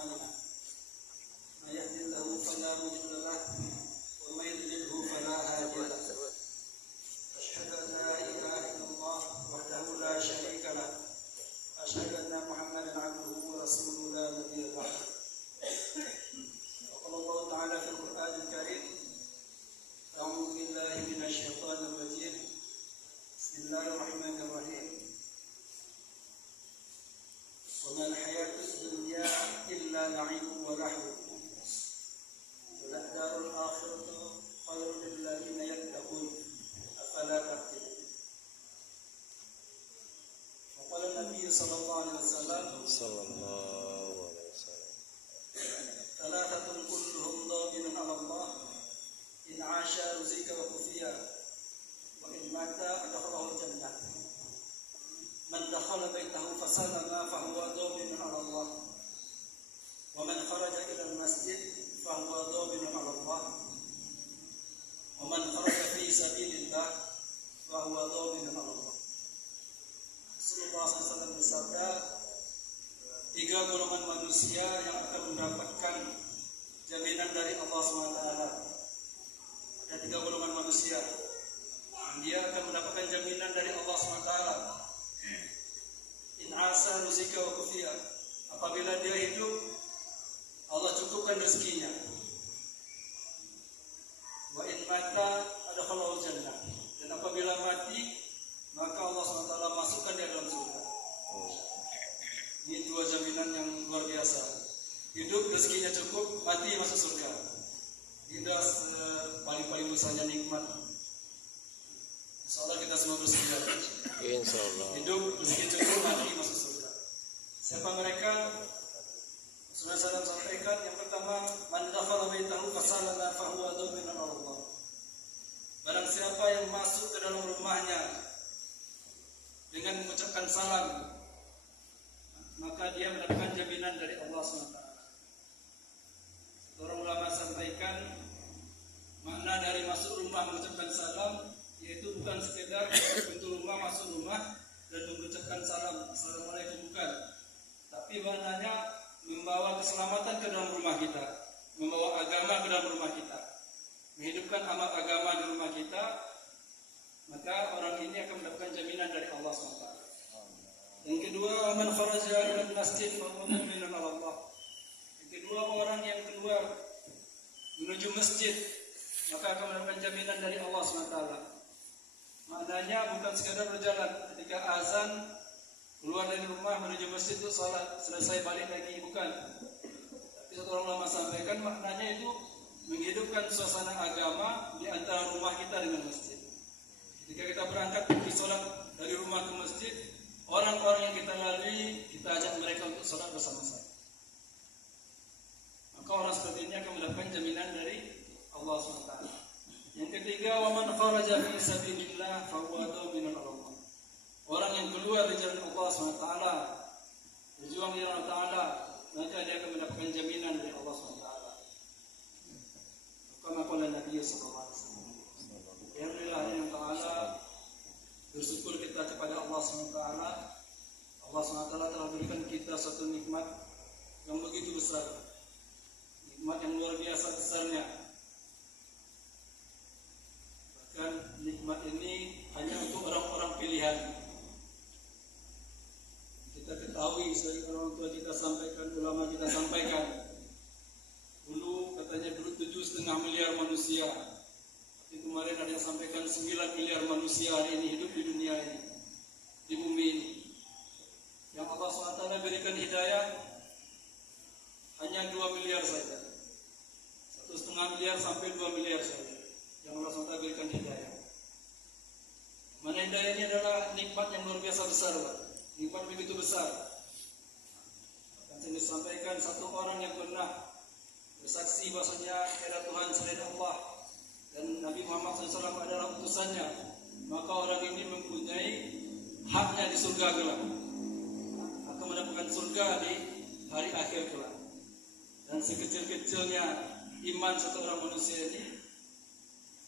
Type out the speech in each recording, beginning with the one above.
أعمالنا من يهد الله فلا مضل له ومن يضلله فلا هادي له أشهد أن لا إله إلا الله وحده لا شريك له أشهد أن محمدا عبده ورسوله لا نبي بعده وقال الله تعالى في القرآن الكريم أعوذ بالله من الشيطان الرجيم بسم الله الرحمن الرحيم وما الحياة الدنيا إلا لعب ولهو وللدار الآخرة خير للذين يتقون أفلا تعقلون وقال النبي صلى الله عليه وسلم ثلاثة كلهم ضامن على الله إن عاش رزق وكفيا وإن مات أدخله الجنة من دخل بيته فسلم فهو ضامن على الله ومن خرج إلى المسجد فهو ضامن على الله ومن خرج في سبيل الله فهو ضامن على الله. Rasulullah SAW bersabda, 3 golongan manusia yang akan mendapatkan jaminan dari Allah SWT. Ada 3 golongan manusia yang dia akan mendapatkan jaminan dari Allah SWT. In asa ruzika wa kufiya, apabila dia hidup Allah cukupkan rezekinya. Wa in mata adkhalahu jannah, dan apabila mati maka Allah SWT masukkan dia dalam surga. Ini 2 jaminan yang luar biasa. Hidup rezekinya cukup, mati masuk surga. Tidak paling-paling misalnya nikmat. Insyaallah kita semua bersedia. Insyaallah. Hidup rezeki cukup, mati masuk surga. Siapa mereka? Rasulullah SAW sampaikan, yang pertama, man dakhala baitahu fasalama fahuwa dhaminun Allah. Barang siapa yang masuk ke dalam rumahnya dengan mengucapkan salam, maka dia mendapatkan jaminan dari Allah SWT. Orang ulama sampaikan, makna dari masuk rumah mengucapkan salam yaitu bukan sekedar pintu rumah masuk rumah dan mengucapkan salam, assalamualaikum, bukan, tapi maknanya membawa keselamatan ke dalam rumah kita, membawa agama ke dalam rumah kita, menghidupkan amal agama di rumah kita, maka orang ini akan mendapatkan jaminan dari Allah SWT. Yang kedua, man kharaja ila masjid fa huwa mu'minun 'ala Allah. Yang kedua, orang yang keluar menuju masjid maka akan mendapatkan jaminan dari Allah SWT. Maknanya bukan sekadar berjalan ketika azan keluar dari rumah menuju masjid itu salat, selesai balik lagi, bukan. Tapi satu orang ulama sampaikan maknanya itu menghidupkan suasana agama di antara rumah kita dengan masjid. Ketika kita berangkat pergi salat dari rumah ke masjid, orang-orang yang kita lalui kita ajak mereka untuk salat bersama-sama. Maka orang seperti ini akan mendapatkan jaminan dari Allah SWT. Yang ketiga, wa man kharaja fi sabilillah fa huwa dhaminun 'ala Allah. Orang yang keluar di jalan Allah SWT, berjuang di jalan Allah, maka dia akan mendapatkan jaminan dari Allah SWT. Kama qala Nabi sallallahu alaihi wasallam. Alhamdulillah ya Ta'ala, bersyukur kita kepada Allah SWT. Allah SWT telah berikan kita satu nikmat yang begitu besar, nikmat yang luar biasa besarnya. Bahkan nikmat ini hanya untuk orang-orang pilihan. Kita ketahui, sebagai orang tua kita sampaikan, ulama kita sampaikan, dulu katanya 7,5 miliar manusia, tapi kemarin ada yang sampaikan 9 miliar manusia hari ini hidup di dunia ini, di bumi ini. Yang Allah SWT berikan hidayah hanya 2 miliar saja, 1,5 miliar sampai 2 miliar saja yang Allah SWT berikan hidayah. Mana hidayah ini adalah nikmat yang luar biasa besar, Pak. Nikmat begitu besar. Akan saya sampaikan, satu orang yang pernah bersaksi bahasanya tiada Tuhan selain Allah dan Nabi Muhammad SAW adalah utusannya, maka orang ini mempunyai haknya di surga kelak, akan mendapatkan surga di hari akhir kelak. Dan sekecil-kecilnya iman satu orang manusia ini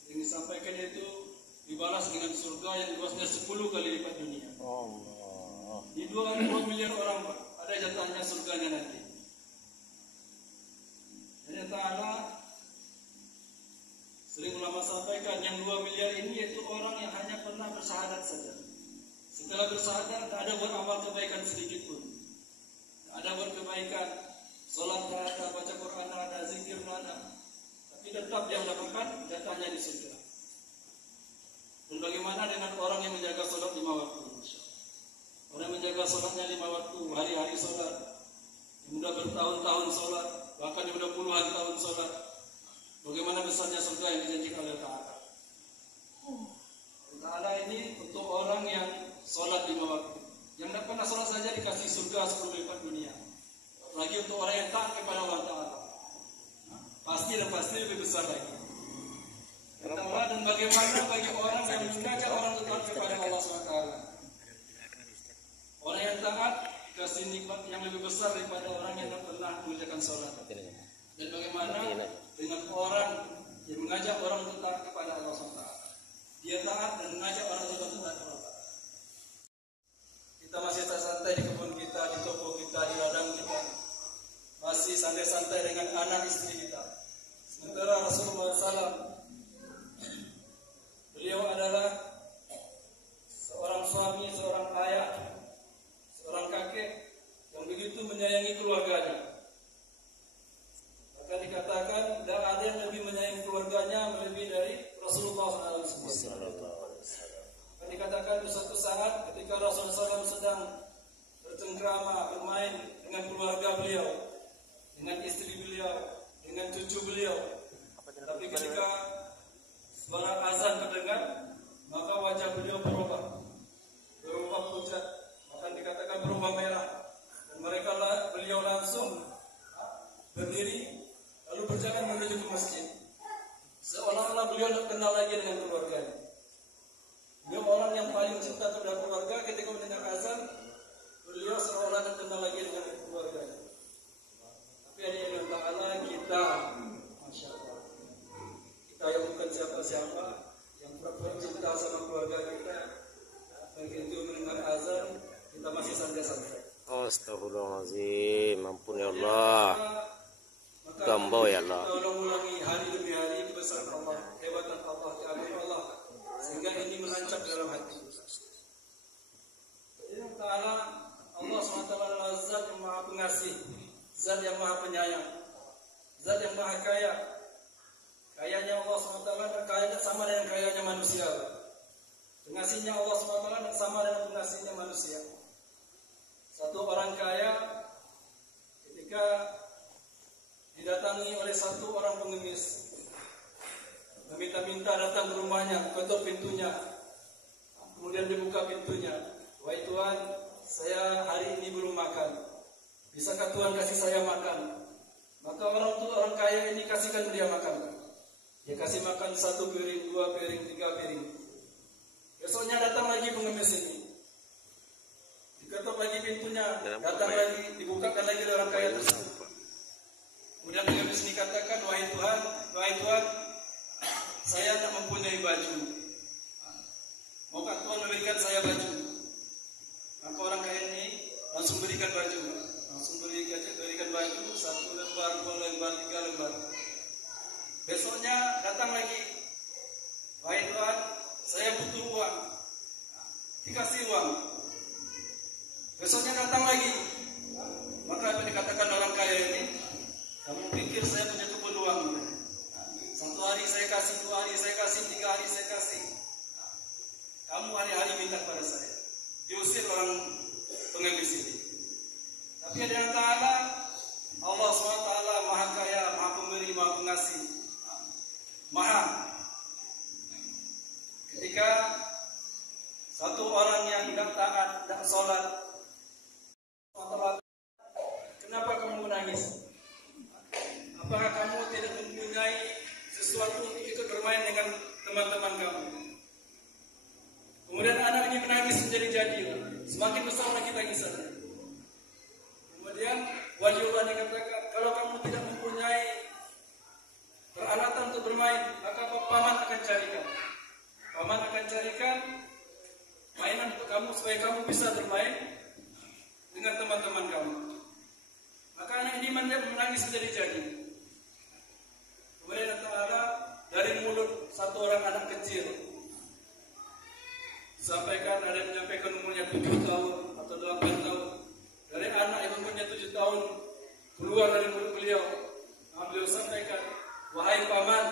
yang disampaikan itu dibalas dengan surga yang luasnya 10 kali lipat dunia. Di 2 miliar orang ada jatahnya surganya nanti. yang 2 miliar ini yaitu orang yang hanya pernah bersyahadat saja. Setelah bersyahadat tak ada buat amal kebaikan sedikit pun. Tak ada buat kebaikan, sholat tak ada, baca Quran tak ada, zikir tak ada. Tapi tetap dia mendapatkan jatahnya di surga. Dan bagaimana dengan orang yang menjaga sholat 5 waktu? Orang yang menjaga sholatnya 5 waktu, hari-hari sholat, yang sudah bertahun-tahun sholat, bahkan yang sudah puluhan tahun sholat. Bagaimana besarnya surga yang dijanjikan oleh Ta'ala. Ta'ala ini untuk orang yang sholat 5 waktu. Yang tidak pernah sholat saja dikasih surga 10 lipat dunia. Lagi untuk orang yang taat kepada Allah Ta'ala, pasti dan pasti lebih besar lagi. Dan bagaimana bagi orang yang mengajak orang taat kepada Allah SWT. Orang yang taat dikasih nikmat yang lebih besar daripada orang yang tidak pernah mengerjakan sholat. Dan bagaimana dengan orang yang mengajak orang untuk taat kepada Allah SWT. Dia taat dan mengajak orang untuk taat kepada Allah. Kita masih santai di kebun kita, di toko kita, di ladang kita. Masih santai-santai dengan anak istri kita. Sementara Rasulullah SAW, beliau adalah seorang suami, seorang ayah, seorang kakek yang begitu menyayangi keluarganya. Maka dikatakan tidak ada yang lebih menyayangi keluarganya melebihi dari Rasulullah SAW. Maka dikatakan di suatu saat ketika Rasulullah SAW sedang bercengkrama, bermain dengan keluarga beliau, dengan istri beliau, dengan cucu beliau. Tapi ketika suara azan terdengar, maka wajah beliau berubah pucat, bahkan dikatakan berubah merah. Dan beliau langsung berdiri lalu berjalan menuju ke masjid. Seolah-olah beliau tidak kenal lagi dengan keluarganya. Beliau orang yang paling cinta terhadap keluarga. Ketika mendengar azan, beliau seolah tidak kenal lagi dengan keluarganya. Tapi ada yang Ta'ala kita, Masya Allah, kita yang bukan siapa-siapa, yang pura-pura cinta sama keluarga kita, begitu mendengar azan kita masih santai-santai. Astagfirullahaladzim, ampun ya Allah, gambau ya Allah. Tolong ulangi hari demi hari kebesaran Allah, kehebatan Allah, keagungan Allah, sehingga ini menancap dalam hati. Jadi Ta'ala, Allah SWT adalah Zat yang Maha Pengasih, Zat yang Maha Penyayang, Zat yang Maha Kaya. Kayanya Allah SWT kayanya sama dengan kayanya manusia. Pengasihnya Allah SWT sama dengan pengasihnya manusia. Satu orang kaya ketika didatangi oleh satu orang pengemis, meminta-minta datang ke rumahnya, ketuk pintunya, kemudian dibuka pintunya. Wahai Tuhan, saya hari ini belum makan, bisakah Tuhan kasih saya makan? Maka orang kaya ini kasihkan dia makan. Dia kasih makan 1 piring, 2 piring, 3 piring. Besoknya datang lagi pengemis ini, diketuk lagi pintunya, datang lagi, dibukakan lagi oleh orang kaya tersebut. Kemudian pengemis ini katakan, wahai Tuhan, saya tak mempunyai baju. Maukah Tuhan memberikan saya baju? Maka orang kaya ini langsung berikan baju. Langsung berikan baju 1 lembar, 2 lembar, 3 lembar. Besoknya datang lagi, wahai Tuhan, saya butuh uang. Dikasih uang. Besoknya datang lagi. Maka apa dikatakan orang kaya ini? Kamu pikir saya punya kebun uang? 1 hari saya kasih, 2 hari saya kasih, 3 hari saya kasih. Kamu hari-hari minta pada saya. Diusir orang pengemis ini. Tapi ada yang Ta'ala, Allah SWT Maha Kaya, Maha Pemberi, Maha Pengasih, Maha. Ketika satu orang yang tidak taat, tidak sholat, kenapa kamu menangis? Apakah kamu tidak mempunyai sesuatu untuk ikut bermain dengan teman-teman kamu? Kemudian anak ini menangis menjadi-jadi, semakin besar lagi tangisannya. Kemudian waliullah dikatakan, kalau kamu tidak mempunyai peralatan untuk bermain, maka paman akan carikan. Paman akan carikan mainan untuk kamu supaya kamu bisa bermain dengan teman-teman kamu. Maka anak ini menangis menjadi-jadi. Kemudian Ta'ala dari mulut satu orang anak kecil keluar dari mulut beliau. Beliau sampaikan, wahai paman,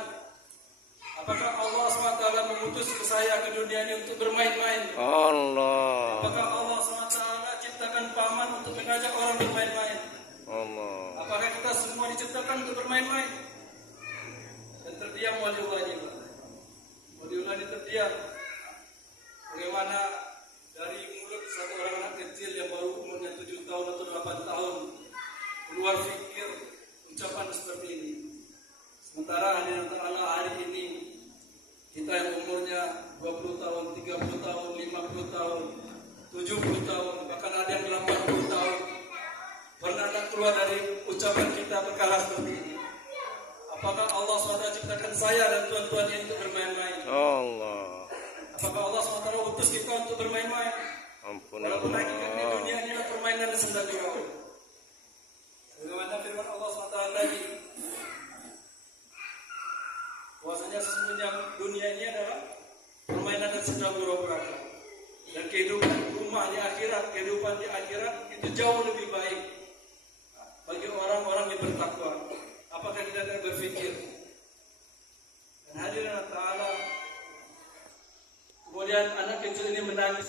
apakah Allah SWT mengutus saya ke dunia ini untuk bermain-main? Allah. Apakah Allah SWT ciptakan paman untuk mengajak orang bermain-main? Allah. Apakah kita semua diciptakan untuk bermain-main? Dan terdiam waliullah ini. Waliullah ini terdiam. Bagaimana dari mulut satu orang anak kecil yang baru umurnya 7 tahun atau 8 tahun keluar fikir ucapan seperti ini. Sementara hadirin Allah hari ini kita yang umurnya 20 tahun, 30 tahun, 50 tahun, 70 tahun, bahkan ada yang 80 tahun pernah tak keluar dari ucapan kita perkara seperti ini. Apakah Allah SWT ciptakan saya dan tuan-tuan ini untuk bermain-main? Allah. Apakah Allah SWT utus kita untuk bermain-main? Ampun Walaupun Allah. hakikatnya dunia ini adalah permainan yang sederhana. Bagaimana firman Allah SWT tadi, bahwasanya sesungguhnya dunia ini adalah permainan yang sedang beroperasi. Dan kehidupan rumah di akhirat, kehidupan di akhirat itu jauh lebih baik bagi orang-orang yang bertakwa. Apakah kita tidak berpikir? Dan hadirin Allah Ta'ala, kemudian anak kecil ini menangis.